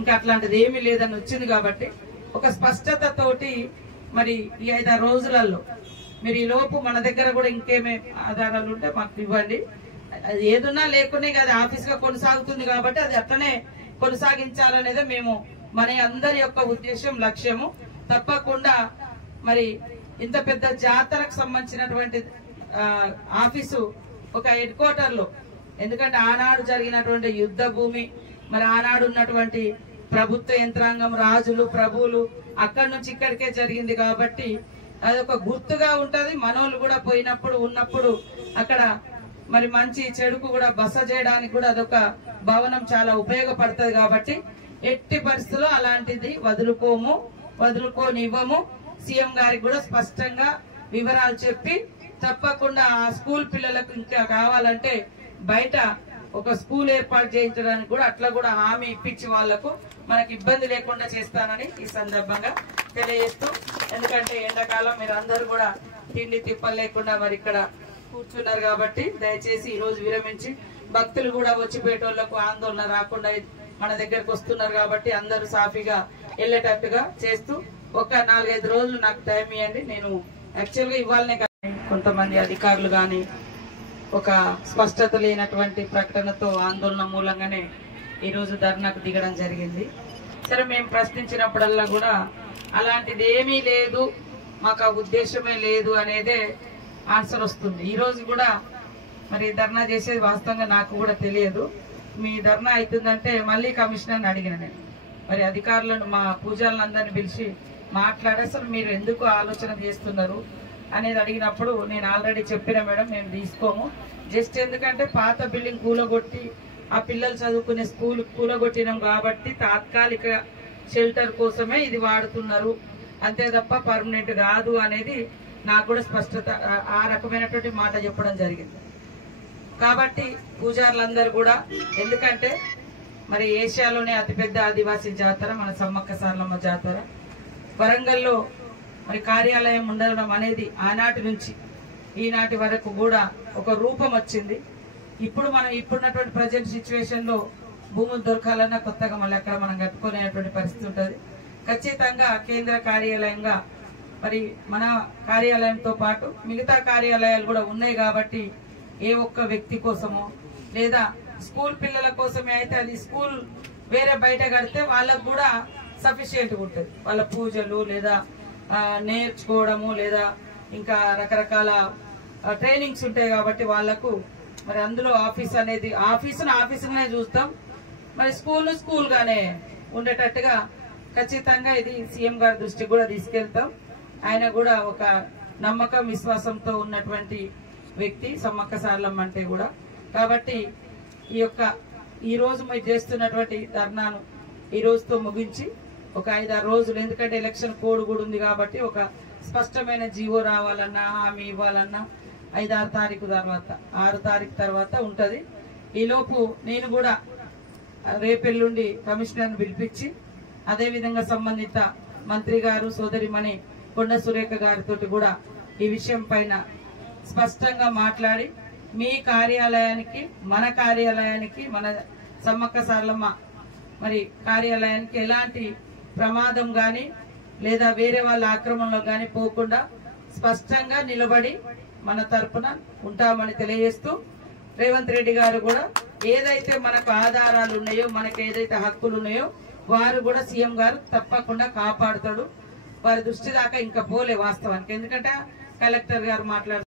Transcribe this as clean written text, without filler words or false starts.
ఇంకా అట్లాంటిది ఏమీ లేదని వచ్చింది కాబట్టి ఒక స్పష్టతతోటి మరి ఈ 5-6 రోజులలో మీరు ఈ లోపు మన దగ్గర కూడా ఇంకేమే ఆధారాలు ఉంటే మాకు ఇవ్వండి. అది ఏదున్నా లేకునే అది ఆఫీస్ గా కొనసాగుతుంది కాబట్టి అది అట్లనే కొనసాగించాలనేదే మేము మన అందరి యొక్క ఉద్దేశం, లక్ష్యము. తప్పకుండా మరి ఇంత పెద్ద జాతరకు సంబంధించినటువంటి ఆఫీసు ఒక హెడ్ క్వార్టర్ లో, ఎందుకంటే ఆనాడు జరిగినటువంటి యుద్ధ భూమి, మరి ఆనాడు ఉన్నటువంటి ప్రభుత్వ యంత్రాంగం, రాజులు, ప్రభువులు అక్కడి నుంచి ఇక్కడికే జరిగింది కాబట్టి అదొక గుర్తుగా ఉంటది. మనోళ్ళు కూడా పోయినప్పుడు ఉన్నప్పుడు అక్కడ మరి మంచి చెడుకు కూడా బస చేయడానికి కూడా అదొక భవనం చాలా ఉపయోగపడుతుంది కాబట్టి ఎట్టి పరిస్థితుల్లో అలాంటిది వదులుకోనివ్వము. సీఎం గారికి కూడా స్పష్టంగా వివరాలు చెప్పి తప్పకుండా ఆ స్కూల్ పిల్లలకు ఇంకా కావాలంటే బయట ఒక స్కూల్ ఏర్పాటు చేయించడానికి కూడా అట్లా కూడా హామీ ఇప్పించి వాళ్లకు మనకి ఇబ్బంది లేకుండా చేస్తానని ఈ సందర్భంగా తెలియజేస్తూ, ఎందుకంటే ఎండాకాలం మీరు అందరూ కూడా తిండి తిప్పలు లేకుండా మరి ఇక్కడ కూర్చున్నారు కాబట్టి దయచేసి ఈ రోజు విరమించి భక్తులు కూడా వచ్చిపోయేటోళ్లకు ఆందోళన రాకుండా మన దగ్గరకు వస్తున్నారు కాబట్టి అందరూ సాఫీగా వెళ్లేటట్టుగా చేస్తూ ఒక 4-5 రోజులు నాకు టైం ఇవ్వండి. నేను యాక్చువల్ గా ఇవ్వాలనే కానీ కొంతమంది అధికారులు గాని ఒక స్పష్టత లేనటువంటి ప్రకటనతో ఆందోళన మూలంగానే ఈ రోజు ధర్నాకు దిగడం జరిగింది. సరే, మేము ప్రశ్నించినప్పుడల్లా కూడా అలాంటిది ఏమీ లేదు, మాకు ఆ ఉద్దేశమే లేదు అనేదే ఆన్సర్ వస్తుంది. ఈ రోజు కూడా మరి ధర్నా చేసేది వాస్తవంగా నాకు కూడా తెలియదు. మీ ధర్నా అవుతుందంటే మళ్ళీ కమిషనర్ని అడిగిన నేను, మరి అధికారులను మా పూజలందరినీ పిలిచి మాట్లాడి అసలు మీరు ఎందుకు ఆలోచన చేస్తున్నారు అనేది అడిగినప్పుడు నేను ఆల్రెడీ చెప్పిన మేడం, మేము తీసుకోము, జస్ట్ ఎందుకంటే పాత బిల్డింగ్ కూలగొట్టి ఆ పిల్లలు చదువుకునే స్కూల్ కూలగొట్టినాం కాబట్టి తాత్కాలిక షెల్టర్ కోసమే ఇది వాడుతున్నారు, అంతే తప్ప పర్మనెంట్ కాదు అనేది నాకు కూడా స్పష్టత, ఆ రకమైనటువంటి మాట చెప్పడం జరిగింది. కాబట్టి పూజారులందరూ కూడా, ఎందుకంటే మరి ఏషియాలోనే అతిపెద్ద ఆదివాసీ జాతర మన సమ్మక్క సారలమ్మ జాతర, వరంగల్లో మరి కార్యాలయం ఉండడం అనేది ఆనాటి నుంచి ఈనాటి వరకు కూడా ఒక రూపం వచ్చింది. ఇప్పుడు మనం ఇప్పుడున్నటువంటి ప్రజెంట్ సిచ్యువేషన్ లో భూములు దొరకాలన్నా కొత్తగా మళ్ళీ అక్కడ మనం కట్టుకునేటువంటి పరిస్థితి ఉంటుంది. ఖచ్చితంగా కేంద్ర కార్యాలయంగా మరి మన కార్యాలయంతో పాటు మిగతా కార్యాలయాలు కూడా ఉన్నాయి కాబట్టి ఏ ఒక్క వ్యక్తి కోసమో లేదా స్కూల్ పిల్లల కోసమే అయితే అది స్కూల్ వేరే బయట కడితే వాళ్ళకు కూడా సఫిషియెంట్ గా ఉంటుంది. వాళ్ళ పూజలు లేదా నేర్చుకోవడము లేదా ఇంకా రకరకాల ట్రైనింగ్స్ ఉంటాయి కాబట్టి వాళ్లకు మరి అందులో ఆఫీస్ అనేది ఆఫీసునే చూస్తాం, మరి స్కూల్ గానే ఉండేటట్టుగా ఖచ్చితంగా ఇది సీఎం గారి దృష్టికి కూడా తీసుకెళ్తాం. ఆయన కూడా ఒక నమ్మకం విశ్వాసంతో ఉన్నటువంటి వ్యక్తి సమ్మక్క సారలమ్మ అంటే కూడా. కాబట్టి ఈ రోజు మీరు చేస్తున్నటువంటి ధర్నాను ఈ రోజుతో ముగించి ఒక 5-6 రోజులు, ఎందుకంటే ఎలక్షన్ కోడ్ కూడా ఉంది కాబట్టి ఒక స్పష్టమైన జీవో రావాలన్నా హామీ ఇవ్వాలన్నా 5-6 తారీఖు తర్వాత 6 తారీఖు తర్వాత ఉంటది. ఈలోపు నేను కూడా రేపెల్లుండి కమిషనర్ని పిలిపించి అదేవిధంగా సంబంధిత మంత్రి గారు సోదరిమణి కొండ సురేఖ గారితో కూడా ఈ విషయం పైన స్పష్టంగా మాట్లాడి మీ కార్యాలయానికి మన సమ్మక్క సారలమ్మ మరి కార్యాలయానికి ఎలాంటి ప్రమాదం గాని లేదా వేరే వాళ్ళ ఆక్రమణలో గాని పోకుండా స్పష్టంగా నిలబడి మన తరపున ఉంటామని తెలియజేస్తూ, రేవంత్ రెడ్డి గారు కూడా ఏదైతే మనకు ఆధారాలు ఉన్నాయో, మనకు ఏదైతే హక్కులు ఉన్నాయో వారు కూడా సీఎం గారు తప్పకుండా కాపాడుతాడు. వారి దృష్టి దాకా ఇంకా పోలే వాస్తవానికి, ఎందుకంటే కలెక్టర్ గారు మాట్లాడుతున్నారు.